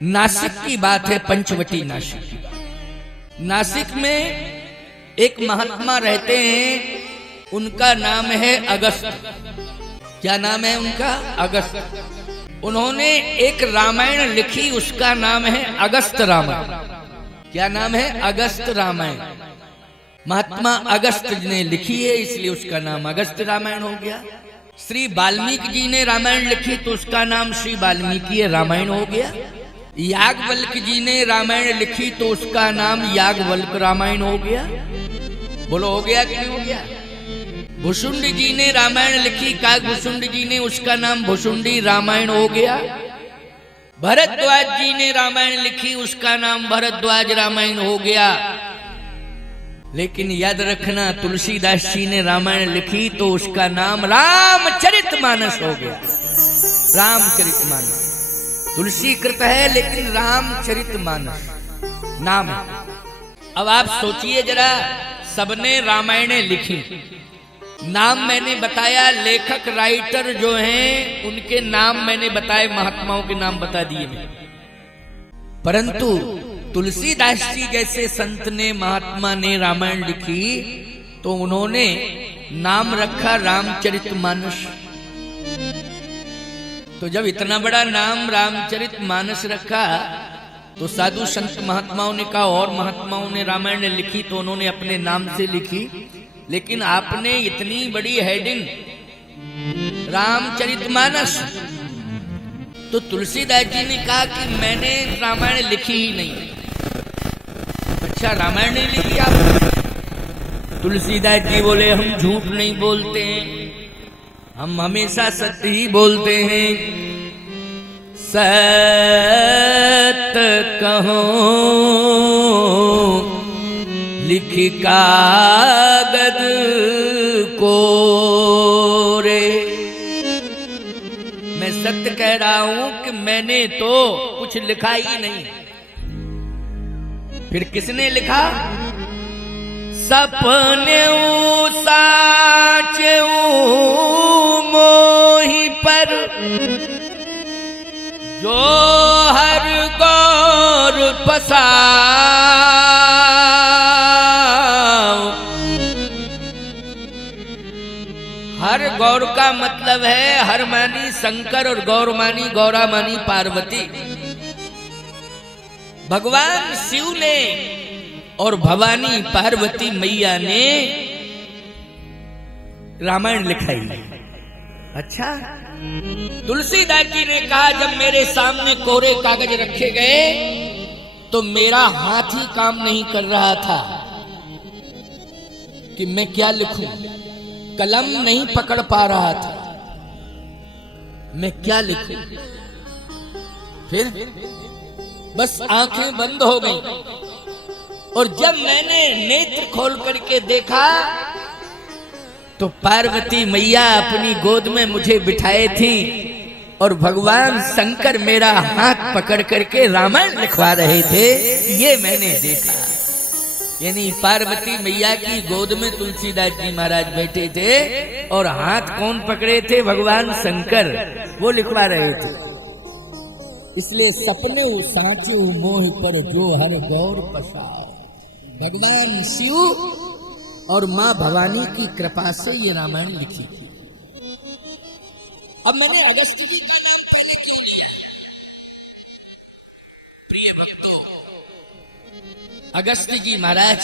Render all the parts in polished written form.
नासिक की बात है, पंचवटी नासिक। नासिक में एक महात्मा रहते हैं, उनका नाम है अगस्त। क्या नाम है उनका? अगस्त। उन्होंने एक रामायण लिखी, उसका नाम है अगस्त रामायण। क्या नाम है? अगस्त रामायण। महात्मा अगस्त ने लिखी है, इसलिए उसका नाम अगस्त रामायण हो गया। श्री वाल्मीकि जी ने रामायण लिखी तो उसका नाम श्री वाल्मीकि रामायण हो गया। याज्ञवल्क जी ने रामायण लिखी तो उसका नाम याज्ञवल्क रामायण हो गया। बोलो, हो गया कि नहीं हो गया? भुसुंड जी ने रामायण लिखी, काकभुसुंड जी ने, उसका नाम भुसुंडी रामायण हो गया। भरद्वाज जी ने रामायण लिखी, उसका नाम भरद्वाज रामायण हो गया। लेकिन याद रखना, तुलसीदास जी ने रामायण लिखी तो उसका नाम रामचरितमानस हो गया। रामचरितमानस तुलसी कृत है, लेकिन रामचरितमानस नाम है। अब आप सोचिए जरा, सबने रामायणें लिखी, नाम मैंने बताया, लेखक राइटर जो हैं उनके नाम मैंने बताए, महात्माओं के नाम बता दिए मैं। परंतु तुलसीदास जी जैसे संत ने, महात्मा ने रामायण लिखी तो उन्होंने नाम रखा रामचरितमानस। तो जब इतना बड़ा नाम रामचरितमानस रखा तो साधु संत महात्माओं ने कहा, और महात्माओं ने रामायण लिखी तो उन्होंने अपने नाम से लिखी, लेकिन आपने इतनी बड़ी हेडिंग रामचरितमानस। तो तुलसीदास जी ने कहा कि मैंने रामायण लिखी ही नहीं। अच्छा, रामायण नहीं लिखी आप? तुलसीदास जी बोले, हम झूठ नहीं बोलते हैं, हम हमेशा सत्य ही बोलते हैं। सत्य कहो लिख कागज को रे। मैं सत्य कह रहा हूं कि मैंने तो कुछ लिखा ही नहीं। फिर किसने लिखा? सपने साचे मोहि पर जो हर गौर पसा। हर गौर का मतलब है हर मानी शंकर और गौर मानी गौरा मानी पार्वती। भगवान शिव ने और भवानी पार्वती मैया ने रामायण लिखाई। अच्छा, तुलसीदास जी ने कहा, जब मेरे सामने कोरे कागज रखे गए तो मेरा हाथ ही काम नहीं कर रहा था कि मैं क्या लिखूं। कलम नहीं पकड़ पा रहा था, मैं क्या लिखूं। फिर बस आंखें बंद हो गई, और जब मैंने नेत्र खोल करके देखा तो पार्वती मैया अपनी गोद में मुझे बिठाए थी और भगवान शंकर मेरा हाथ पकड़ करके रामायण लिखवा रहे थे। ये मैंने देखा। यानी पार्वती मैया की गोद में तुलसीदास जी महाराज बैठे थे और हाथ कौन पकड़े थे? भगवान शंकर, वो लिखवा रहे थे। इसलिए सपने साचे मोह पर जो हर गौर पसाओ। भगवान शिव और माँ भवानी की कृपा से ये रामायण लिखी थी। अब मैंने अगस्त जी का नाम पहले क्यों लिया? प्रिय भक्तों, अगस्त जी महाराज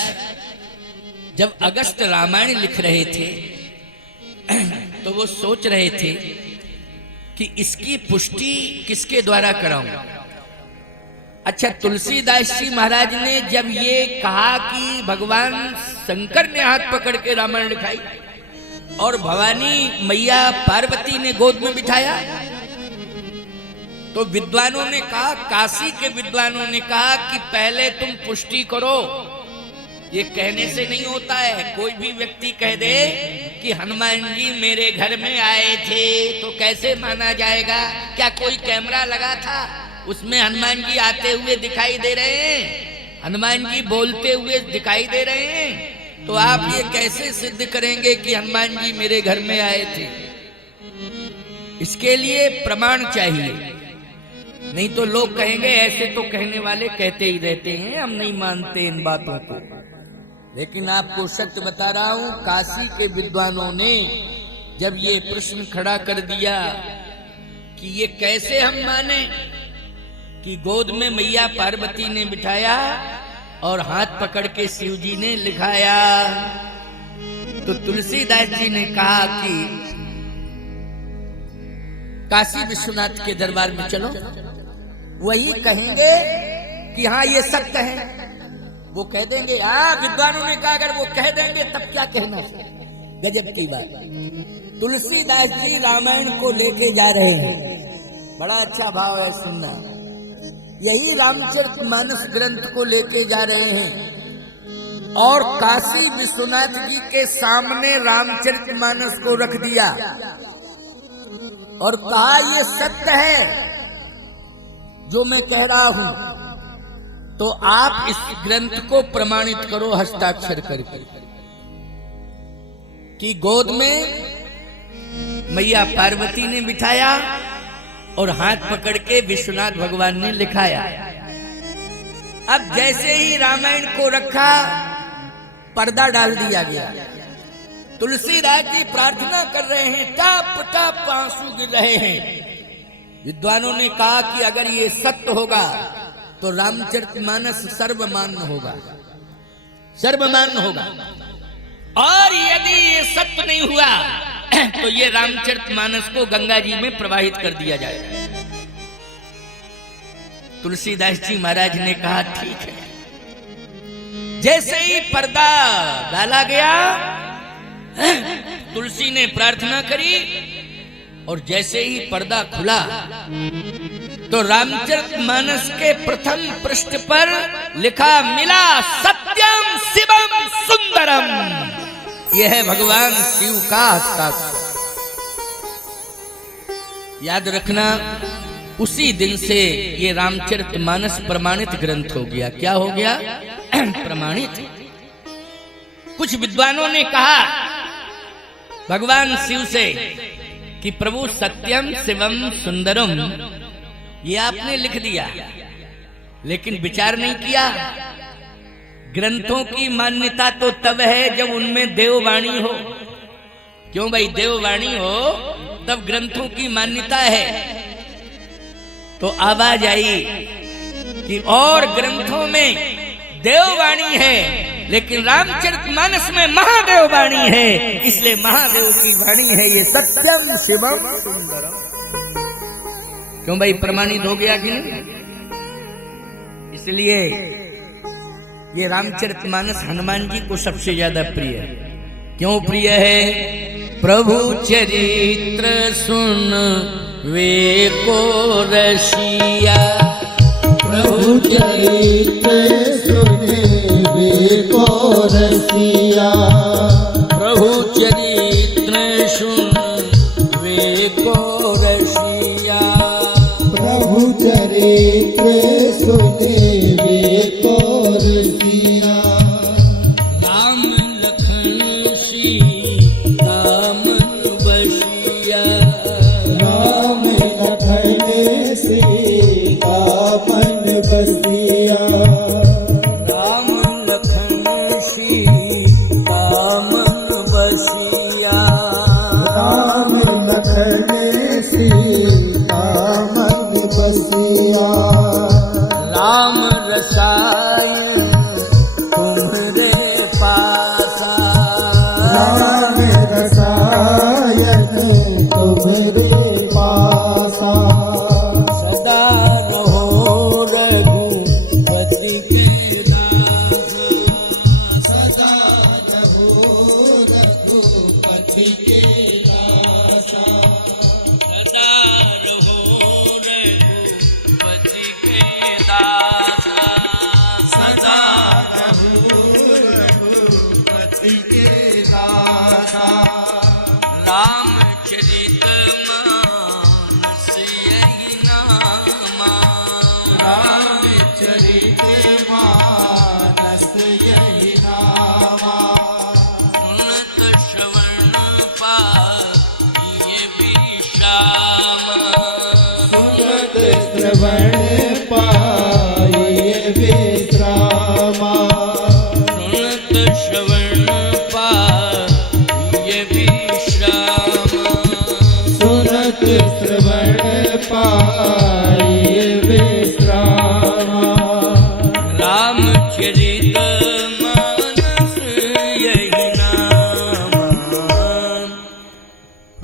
जब अगस्त रामायण लिख रहे थे तो वो सोच रहे थे कि इसकी पुष्टि किसके द्वारा कराऊं। अच्छा, तुलसीदास जी महाराज ने जब ये कहा कि भगवान शंकर ने हाथ पकड़ के रामायण लिखाई और भवानी मैया पार्वती ने गोद में बिठाया, तो विद्वानों ने कहा, काशी के विद्वानों ने कहा कि पहले तुम पुष्टि करो। ये कहने से नहीं होता है। कोई भी व्यक्ति कह दे कि हनुमान जी मेरे घर में आए थे तो कैसे माना जाएगा? क्या कोई कैमरा लगा था? उसमें हनुमान जी आते हुए दिखाई दे रहे हैं, हनुमान जी बोलते हुए दिखाई दे रहे हैं, तो आप ये कैसे सिद्ध करेंगे कि हनुमान जी मेरे घर में आए थे? इसके लिए प्रमाण चाहिए। नहीं तो लोग कहेंगे ऐसे तो कहने वाले कहते ही रहते हैं, हम नहीं मानते इन बातों को। लेकिन आपको सत्य बता रहा हूं, काशी के विद्वानों ने जब ये प्रश्न खड़ा कर दिया कि ये कैसे हम माने कि गोद में मैया पार्वती ने बिठाया और हाथ पकड़ के शिव जी ने लिखाया, तो तुलसीदास जी ने कहा कि काशी विश्वनाथ के दरबार में चलो, वही कहेंगे कि हाँ ये सत्य है। वो कह देंगे, विद्वानों ने कहा अगर वो कह देंगे तब क्या कहना। गजब की बात। तुलसीदास जी रामायण को लेके जा रहे हैं, बड़ा अच्छा भाव है सुनना। यही रामचरितमानस ग्रंथ को लेके जा रहे हैं और काशी विश्वनाथ जी के सामने रामचरितमानस को रख दिया और कहा ये सत्य है जो मैं कह रहा हूं, तो आप इस ग्रंथ को प्रमाणित करो हस्ताक्षर करके कि गोद में मैया पार्वती ने बिठाया और हाथ पकड़ के विश्वनाथ भगवान ने लिखाया। अब जैसे ही रामायण को रखा, पर्दा डाल दिया गया। तुलसीदास जी प्रार्थना कर रहे हैं, टप टप आंसू गिर रहे हैं। विद्वानों ने कहा कि अगर ये सत्य होगा तो रामचरितमानस सर्वमान्य होगा, सर्वमान्य होगा, और यदि ये सत्य नहीं हुआ तो ये रामचरितमानस को गंगा जी में प्रवाहित कर दिया जाएगा। तुलसीदास जी महाराज ने कहा ठीक है। जैसे ही पर्दा डाला गया, तुलसी ने प्रार्थना करी और जैसे ही पर्दा खुला तो रामचरितमानस के प्रथम पृष्ठ पर लिखा मिला सत्यम शिवम सुंदरम। यह है भगवान शिव का हस्ताक्षर। याद रखना, उसी दिन से ये रामचरितमानस प्रमाणित ग्रंथ हो गया। क्या हो गया? प्रमाणित। कुछ विद्वानों ने कहा भगवान शिव से कि प्रभु सत्यम शिवम सुंदरम ये आपने लिख दिया, लेकिन विचार नहीं किया। ग्रंथों की मान्यता तो तब है जब उनमें देववाणी हो। क्यों भाई? देववाणी हो तब ग्रंथों की मान्यता है। तो आवाज आई कि और ग्रंथों में देववाणी है, लेकिन रामचरितमानस में महादेव वाणी है, इसलिए महादेव की वाणी है ये सत्यम शिवम सुंदरम। क्यों भाई? प्रमाणित हो गया कि नहीं? इसलिए ये रामचरितमानस हनुमान जी को सबसे ज्यादा प्रिय है। क्यों प्रिय है? प्रभु चरित्र सुन वे को रसिया, प्रभु चरित्र सुने वे को रसिया, प्रभु चरित्र सुन वे को रसिया, प्रभु चरित्र सुने वे को रसिया। राम लखन सीता मन बसिया, राम लखन सीता मन बसिया, राम लखन सीता मन बसिया, राम लखन सीता मन बसिया। राम रसायन तुम्हारे पासा, राम रसायन तुम्हारे पासा, सदा रहो रघुपति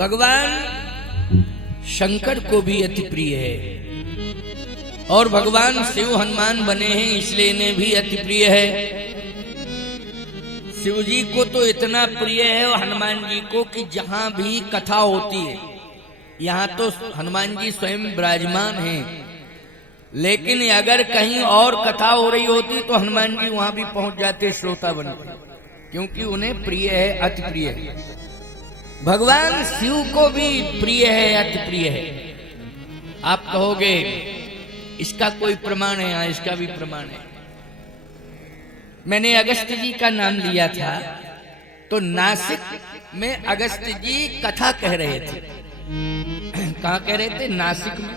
भगवान शंकर को भी अति प्रिय है और भगवान शिव हनुमान बने हैं इसलिए इन्हें भी अति प्रिय है। शिव जी को तो इतना प्रिय है और हनुमान जी को कि जहां भी कथा होती है, यहाँ तो हनुमान जी स्वयं विराजमान हैं, लेकिन अगर कहीं और कथा हो रही होती तो हनुमान जी वहां भी पहुंच जाते श्रोता बनकर, क्योंकि उन्हें प्रिय है, अति प्रिय है। भगवान शिव को भी प्रिय है, अति प्रिय है। आप कहोगे इसका कोई प्रमाण है? हाँ, इसका भी प्रमाण है। मैंने अगस्त जी का नाम लिया था तो नासिक में अगस्त जी कथा कह रहे थे। कहाँ कह रहे थे? नासिक में।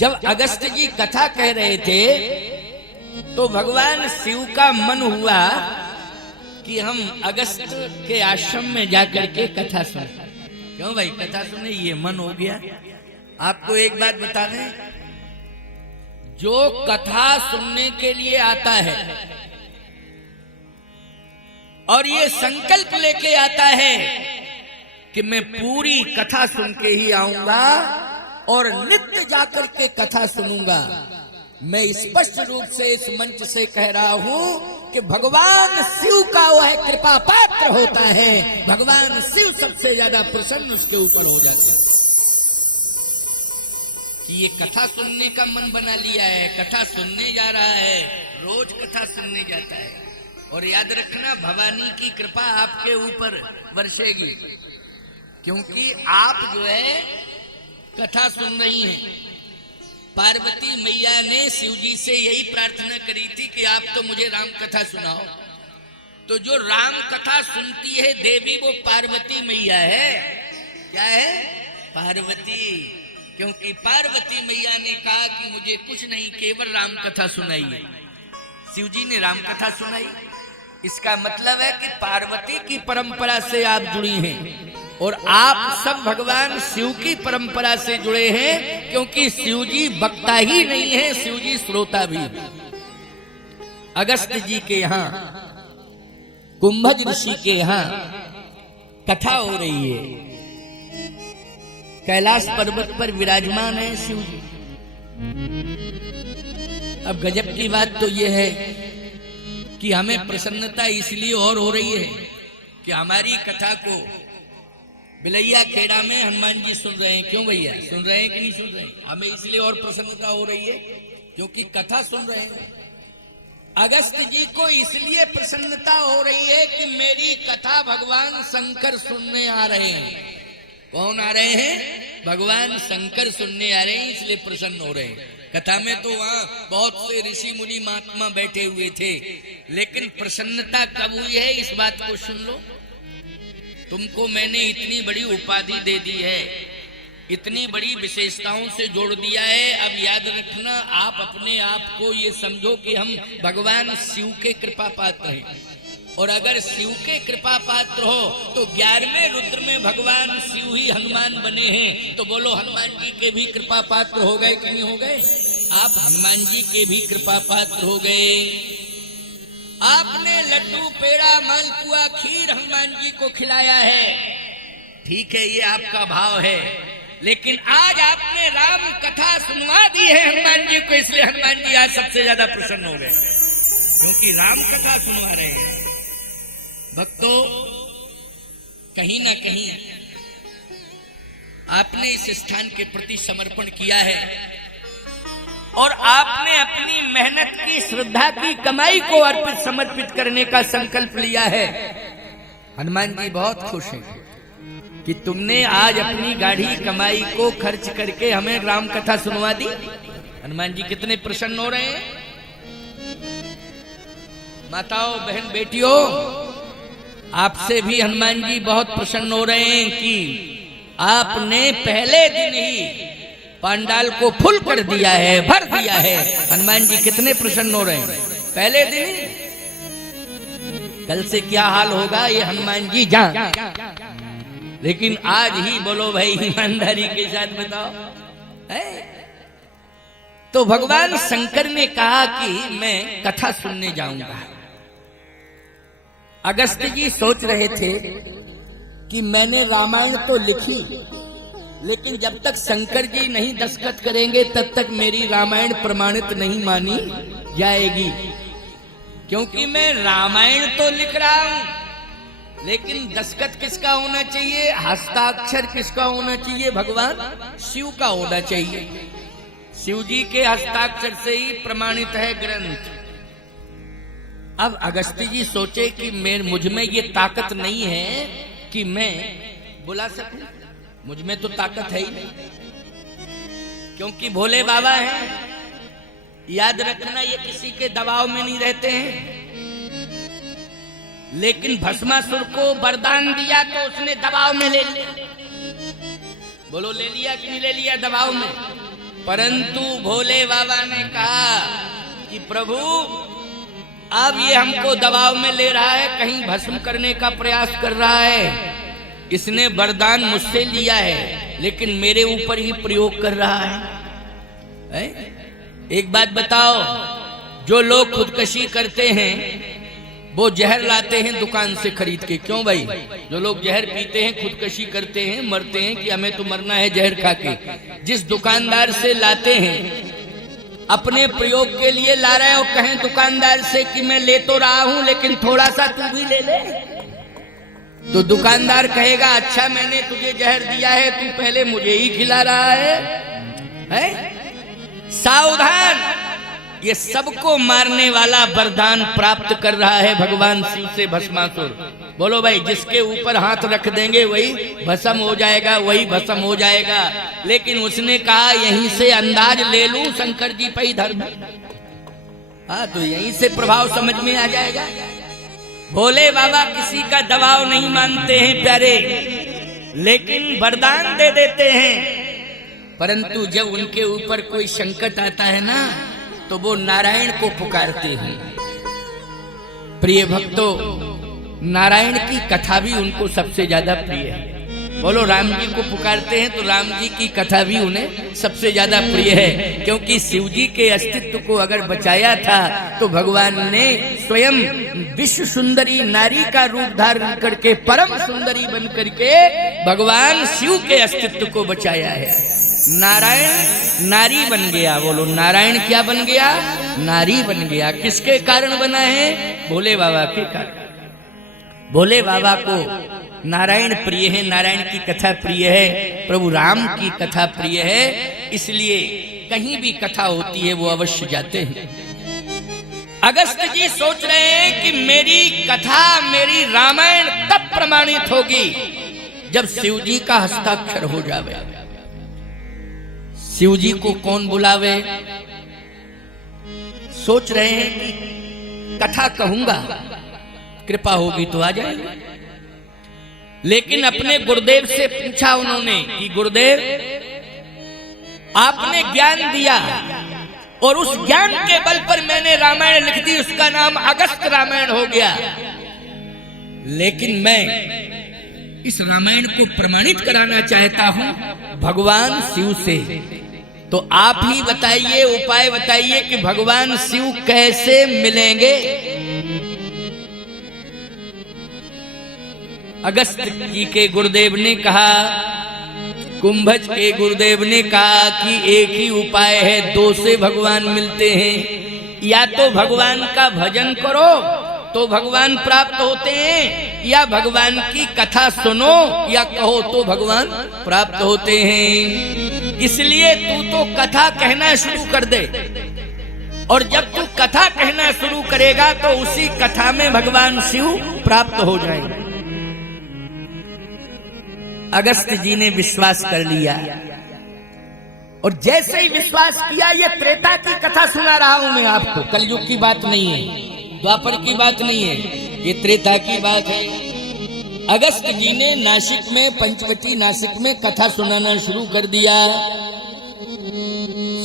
जब अगस्त जी कथा कह रहे थे तो भगवान शिव का मन हुआ कि हम अगस्त के आश्रम में जाकर के कथा सुने। क्यों भाई, कथा सुने, ये मन हो गया। आपको एक बात बता दें, जो कथा सुनने के लिए आता है और ये संकल्प लेके आता है कि मैं पूरी कथा सुन के ही आऊंगा और नित्य जाकर के कथा सुनूंगा, मैं स्पष्ट रूप से इस मंच से कह रहा हूं कि भगवान शिव का वह कृपा पात्र होता है। भगवान शिव सबसे ज्यादा प्रसन्न उसके ऊपर हो जाते हैं कि ये कथा सुनने का मन बना लिया है, कथा सुनने जा रहा है, रोज कथा सुनने जाता है। और याद रखना, भवानी की कृपा आपके ऊपर बरसेगी, क्योंकि आप जो है कथा सुन रही हैं। पार्वती मैया ने शिव जी से यही प्रार्थना करी थी कि आप तो मुझे राम कथा सुनाओ। तो जो राम कथा सुनती है देवी वो पार्वती मैया है। क्या है? पार्वती। क्योंकि पार्वती मैया ने कहा कि मुझे कुछ नहीं, केवल राम कथा सुनाइए। शिव जी ने राम कथा सुनाई। इसका मतलब है कि पार्वती की परंपरा से आप जुड़ी हैं और आप सब भगवान शिव की परंपरा से जुड़े हैं, क्योंकि शिव जी वक्ता ही नहीं है, शिव जी श्रोता भी। अगस्त जी के यहाँ, कुंभज ऋषि के यहाँ कथा हो रही है। कैलाश पर्वत पर विराजमान है शिव जी। अब गजब की बात तो यह है कि हमें प्रसन्नता इसलिए और हो रही है कि हमारी कथा को बिलैया खेड़ा में हनुमान जी सुन रहे हैं। क्यों भैया, सुन रहे हैं कि नहीं सुन रहे हैं? हमें इसलिए और प्रसन्नता हो रही है क्योंकि कथा सुन रहे हैं। अगस्त जी को इसलिए प्रसन्नता हो रही है कि मेरी कथा भगवान शंकर सुनने आ रहे हैं। कौन आ रहे हैं? भगवान शंकर सुनने आ रहे हैं, इसलिए प्रसन्न हो रहे हैं। कथा में तो वहां बहुत से ऋषि मुनि महात्मा बैठे हुए थे, लेकिन प्रसन्नता कब हुई है इस बात को सुन लो। तुमको मैंने इतनी बड़ी उपाधि दे दी है, इतनी बड़ी विशेषताओं से जोड़ दिया है। अब याद रखना, आप अपने आप को ये समझो कि हम भगवान शिव के कृपा पात्र हैं, और अगर शिव के कृपा पात्र हो तो 11वें रुद्र में भगवान शिव ही हनुमान बने हैं। तो बोलो, हनुमान जी के भी कृपा पात्र हो गए कि नहीं हो गए? आप हनुमान जी के भी कृपा पात्र हो गए। आपने लड्डू, पेड़ा, मालपुआ, खीर हनुमान जी को खिलाया है, ठीक है, ये आपका भाव है। लेकिन आज आपने राम कथा सुनवा दी है हनुमान जी को, इसलिए हनुमान जी आज सबसे ज्यादा प्रसन्न हो गए, क्योंकि राम कथा सुनवा रहे हैं। भक्तों, कहीं ना कहीं आपने इस स्थान के प्रति समर्पण किया है और आपने अपनी मेहनत की, श्रद्धा की कमाई को अर्पित समर्पित करने का संकल्प लिया है। हनुमान जी बहुत खुश हैं कि तुमने आज अपनी गाढ़ी कमाई को खर्च करके हमें राम कथा सुनवा दी। हनुमान जी कितने प्रसन्न हो रहे हैं। माताओं, बहन, बेटियों, आपसे भी हनुमान जी बहुत प्रसन्न हो रहे हैं कि आपने पहले दिन ही पांडाल को फुल कर दिया है, भर दिया है। हनुमान जी कितने प्रसन्न हो रहे हैं पहले दिन ही। कल से क्या हाल होगा ये हनुमान जी जान, लेकिन आज ही बोलो भाई, ईमानदारी के साथ बताओ है? तो भगवान शंकर ने कहा कि मैं कथा सुनने जाऊंगा। अगस्त जी सोच रहे थे कि मैंने रामायण तो लिखी, लेकिन जब तक शंकर जी नहीं दस्तखत करेंगे तब तक मेरी रामायण प्रमाणित नहीं मानी जाएगी। क्योंकि मैं रामायण तो लिख रहा हूं, लेकिन दस्तखत किसका होना चाहिए, हस्ताक्षर किसका होना चाहिए, भगवान शिव का होना चाहिए। शिव जी के हस्ताक्षर से ही प्रमाणित है ग्रंथ। अब अगस्त्य जी सोचे कि मुझ में ये ताकत नहीं है कि मैं बुला सकूं, मुझ में तो ताकत है ही नहीं, क्योंकि भोले बाबा हैं। याद रखना, ये किसी के दबाव में नहीं रहते हैं। लेकिन भस्मासुर को वरदान दिया तो उसने दबाव में ले लिया। बोलो, ले लिया कि नहीं ले लिया दबाव में? परंतु भोले बाबा ने कहा कि प्रभु अब ये हमको दबाव में ले रहा है, कहीं भस्म करने का प्रयास कर रहा है। इसने वरदान मुझसे लिया है लेकिन मेरे ऊपर ही प्रयोग कर रहा है। एक बात बताओ, जो लोग खुदकशी करते हैं वो जहर लाते हैं दुकान से खरीद के। क्यों भाई? जो लोग जहर पीते हैं, खुदकशी करते हैं, मरते हैं कि हमें तो मरना है जहर खा के, जिस दुकानदार से लाते हैं अपने प्रयोग के लिए ला रहे हो, कहें दुकानदार से कि मैं ले तो रहा हूं लेकिन थोड़ा सा तू भी ले ले, तो दुकानदार कहेगा अच्छा मैंने तुझे जहर दिया है, तू पहले मुझे ही खिला रहा है? सावधान, ये सबको मारने वाला वरदान प्राप्त कर रहा है भगवान शिव से भस्मासुर। बोलो भाई, जिसके ऊपर हाथ रख देंगे वही भस्म हो जाएगा, वही भस्म हो जाएगा। लेकिन उसने कहा यहीं से अंदाज ले लूं शंकर जी पे ही धर्म, हाँ तो यहीं से प्रभाव समझ में आ जाएगा। भोले बाबा किसी का दबाव नहीं मानते हैं प्यारे, लेकिन वरदान दे देते हैं। परंतु जब उनके ऊपर कोई संकट आता है ना, तो वो नारायण को पुकारते हैं। प्रिय भक्तों, नारायण की कथा भी उनको सबसे ज्यादा प्रिय है। बोलो, राम जी को पुकारते हैं तो राम जी की कथा भी उन्हें सबसे ज्यादा प्रिय है, क्योंकि शिव जी के अस्तित्व को अगर बचाया था तो भगवान ने स्वयं विश्व सुंदरी नारी का रूप धारण करके परम सुंदरी बन करके भगवान शिव के अस्तित्व को बचाया है। नारायण नारी बन गया। बोलो, नारायण क्या बन गया? नारी बन गया। किसके कारण बना है? भोले बाबा के कारण। भोले बाबा को नारायण प्रिय है, नारायण की कथा प्रिय है, प्रभु राम की कथा प्रिय है, इसलिए कहीं भी कथा होती है वो अवश्य जाते हैं। अगस्त्य जी सोच रहे हैं कि मेरी कथा, मेरी रामायण तब प्रमाणित होगी जब शिव जी का हस्ताक्षर हो जावे। शिव जी को कौन बुलावे? सोच रहे हैं कि कथा कहूंगा, कृपा होगी तो आ जाएंगे। लेकिन अपने गुरुदेव से पूछा उन्होंने कि गुरुदेव, आपने ज्ञान दिया और उस ज्ञान के बल पर मैंने रामायण लिख दी, उसका नाम अगस्त्य रामायण हो गया। लेकिन मैं इस रामायण को प्रमाणित कराना चाहता हूं भगवान शिव से। तो आप ही बताइए, उपाय बताइए कि भगवान शिव कैसे मिलेंगे। अगस्त्य जी के गुरुदेव ने कहा, कुंभज के गुरुदेव ने कहा कि एक ही उपाय है, दो से भगवान मिलते हैं। या तो भगवान का भजन करो तो भगवान प्राप्त होते हैं, या भगवान की कथा सुनो या कहो तो भगवान प्राप्त होते हैं। इसलिए तू तो कथा कहना शुरू कर दे, और जब तू कथा कहना शुरू करेगा तो उसी कथा में भगवान शिव प्राप्त हो जाएंगे। अगस्त्य जी ने विश्वास कर लिया, और जैसे ही विश्वास किया, ये त्रेता की कथा सुना रहा हूं मैं आपको, कलयुग की बात नहीं है, द्वापर की बात नहीं है, ये त्रेता की बात है। अगस्त्य जी ने नासिक में, पंचवटी नासिक में कथा सुनाना शुरू कर दिया।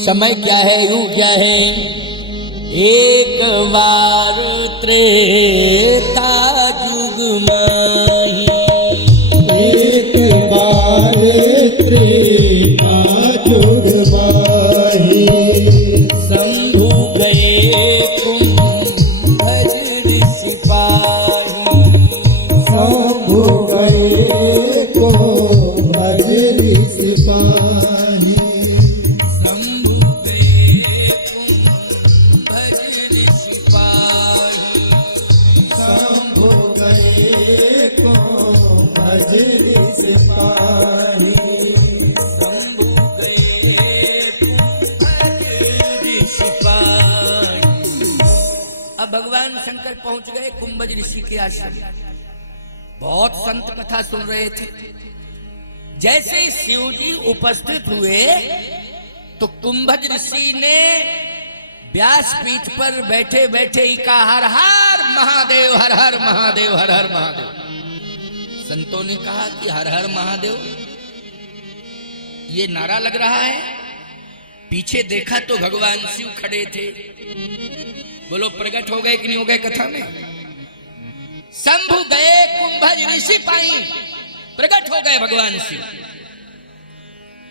समय क्या है, युग क्या है? एक बार त्रेता युग माही, एक बार त्रेता युग माही, शंभु गए कुंभज ऋषि पाही, शंभु गए शंकर पहुंच गए कुंभज ऋषि के आश्रम। बहुत संत कथा सुन रहे थे। जैसे ही शिव जी उपस्थित हुए तो कुंभज ऋषि ने व्यासपीठ पर बैठे बैठे ही कहा, हर हर महादेव, हर हर महादेव, हर हर महादेव। संतों ने कहा कि हर हर महादेव ये नारा लग रहा है। पीछे देखा तो भगवान शिव खड़े थे। बोलो प्रकट हो गए कि नहीं हो गए कथा में? शंभु गए कुंभज ऋषि पाई, प्रकट हो गए भगवान शिव।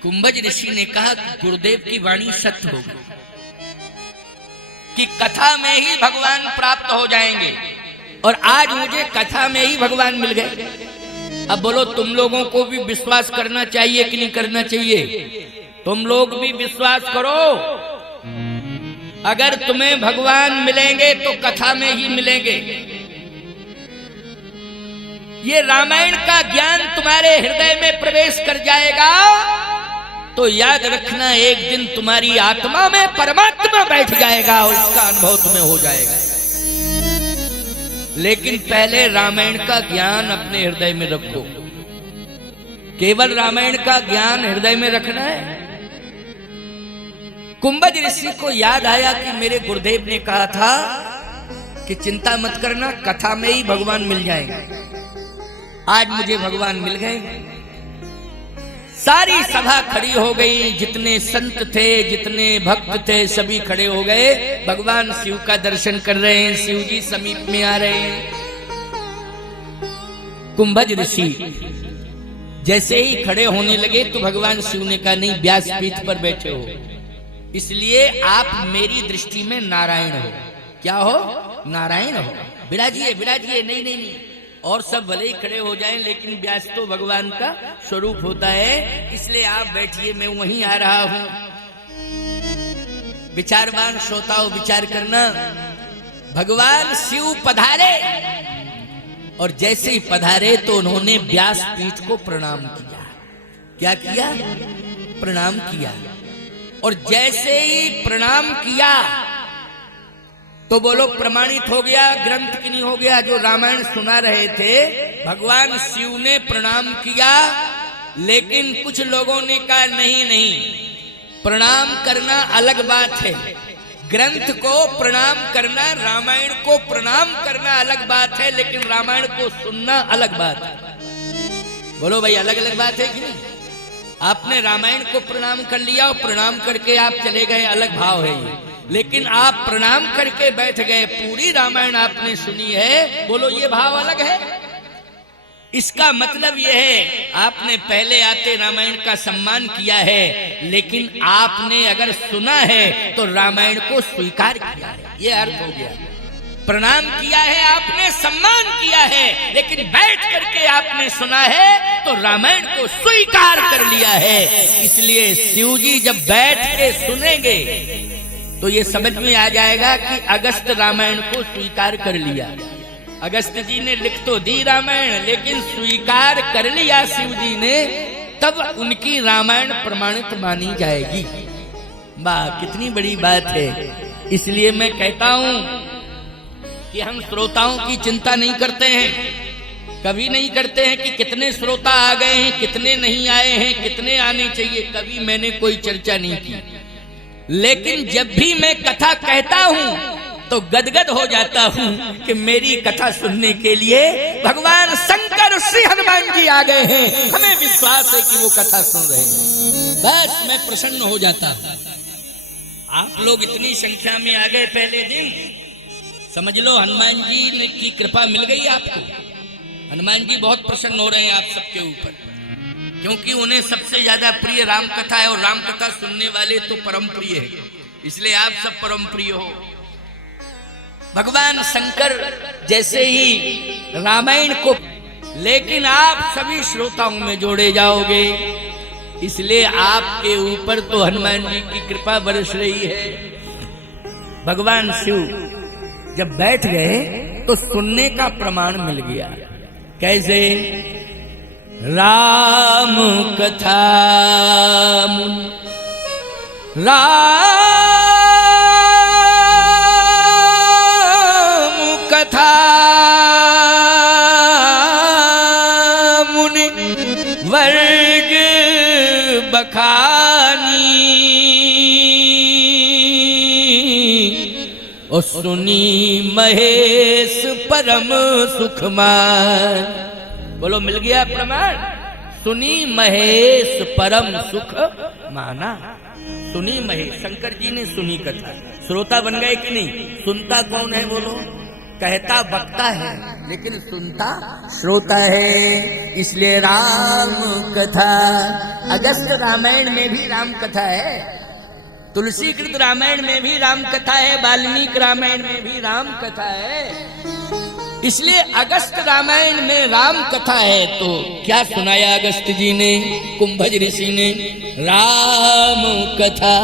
कुंभज ऋषि ने कहा गुरुदेव की वाणी सत्य होगी कि कथा में ही भगवान प्राप्त हो जाएंगे, और आज मुझे कथा में ही भगवान मिल गए। अब बोलो तुम लोगों को भी विश्वास करना चाहिए कि नहीं करना चाहिए? तुम लोग भी विश्वास करो। अगर तुम्हें भगवान मिलेंगे तो कथा में ही मिलेंगे। ये रामायण का ज्ञान तुम्हारे हृदय में प्रवेश कर जाएगा तो याद रखना एक दिन तुम्हारी आत्मा में परमात्मा बैठ जाएगा और इसका अनुभव तुम्हें हो जाएगा। लेकिन पहले रामायण का ज्ञान अपने हृदय में रखो। केवल रामायण का ज्ञान हृदय में रखना है। कुंभज ऋषि को याद आया कि मेरे गुरुदेव ने कहा था कि चिंता मत करना, कथा में ही भगवान मिल जाएंगे। आज मुझे भगवान मिल गए। सारी सभा खड़ी हो गई, जितने संत थे, जितने भक्त थे, सभी खड़े हो गए। भगवान शिव का दर्शन कर रहे हैं। शिव जी समीप में आ रहे हैं। कुंभज ऋषि जैसे ही खड़े होने लगे तो भगवान शिव ने कहा, नहीं, व्यासपीठ पर बैठे हो, इसलिए आप मेरी दृष्टि में नारायण हो। क्या हो? नारायण हो। विराजिए विराजिए। नहीं नहीं नहीं, और सब भले ही खड़े हो जाएं, लेकिन व्यास तो भगवान का स्वरूप होता है, इसलिए आप बैठिए, मैं वहीं आ रहा हूं। विचारवान श्रोताओं विचार करना। भगवान शिव पधारे और जैसे ही पधारे तो उन्होंने व्यासपीठ को प्रणाम किया। क्या किया? प्रणाम किया। और जैसे ही प्रणाम किया तो बोलो प्रमाणित हो गया, ग्रंथ की नहीं हो गया। जो रामायण सुना रहे थे, भगवान शिव ने प्रणाम किया, लेकिन कुछ लोगों ने कहा नहीं नहीं, प्रणाम करना अलग बात है, ग्रंथ को प्रणाम करना, रामायण को प्रणाम करना अलग बात है, लेकिन रामायण को सुनना अलग बात है। बोलो भाई, अलग अलग बात है कि नहीं? आपने रामायण को प्रणाम कर लिया और प्रणाम करके आप चले गए, अलग भाव है ये। लेकिन आप प्रणाम करके बैठ गए, पूरी रामायण आपने सुनी है, बोलो ये भाव अलग है। इसका मतलब यह है आपने पहले आते रामायण का सम्मान किया है, लेकिन आपने अगर सुना है तो रामायण को स्वीकार किया है। ये अर्थ हो गया। प्रणाम किया है आपने, सम्मान किया है, लेकिन बैठ करके आपने सुना है तो रामायण को स्वीकार कर लिया है। इसलिए शिव जी जब बैठ के सुनेंगे तो ये समझ में आ जाएगा कि अगस्त रामायण को स्वीकार कर लिया। अगस्त जी ने लिख तो दी रामायण, लेकिन स्वीकार कर लिया शिव जी ने, तब उनकी रामायण प्रमाणित मानी जाएगी। वाह, कितनी बड़ी बात है। इसलिए मैं कहता हूं कि हम श्रोताओं की चिंता नहीं करते हैं, कभी नहीं करते हैं कि कितने श्रोता आ गए हैं, कितने नहीं आए हैं, कितने आने चाहिए, कभी मैंने कोई चर्चा नहीं की। लेकिन जब भी मैं कथा कहता हूं तो गदगद हो जाता हूं कि मेरी कथा सुनने के लिए भगवान शंकर श्री हनुमान जी आ गए हैं। हमें विश्वास है कि वो कथा सुन रहे हैं, बस मैं प्रसन्न हो जाता हूं। आप लोग इतनी संख्या में आ गए पहले दिन, समझ लो हनुमान जी की कृपा मिल गई आपको। हनुमान जी बहुत प्रसन्न हो रहे हैं आप सबके ऊपर, क्योंकि उन्हें सबसे ज्यादा प्रिय राम कथा है, और राम कथा सुनने वाले तो परम प्रिय है, इसलिए आप सब परम प्रिय हो। भगवान शंकर जैसे ही रामायण को, लेकिन आप सभी श्रोताओं में जोड़े जाओगे, इसलिए आपके ऊपर तो हनुमान जी की कृपा बरस रही है। भगवान शिव जब बैठ गए तो सुनने का प्रमाण मिल गया। कैसे? राम कथा राम और सुनी महेश परम सुखमान। बोलो मिल गया प्रमाण। सुनी महेश परम सुख माना। सुनी महेश, शंकर जी ने सुनी कथा, श्रोता बन गए कि नहीं? सुनता कौन है बोलो? कहता वक्ता है, लेकिन सुनता श्रोता है। इसलिए राम कथा, अगस्त रामायण में भी राम कथा है, तुलसी कृत रामायण में भी राम कथा है, वाल्मीकि रामायण में भी राम कथा है। इसलिए अगस्त रामायण में राम कथा है। तो क्या सुनाया अगस्त जी ने, कुंभज ऋषि ने? राम कथा।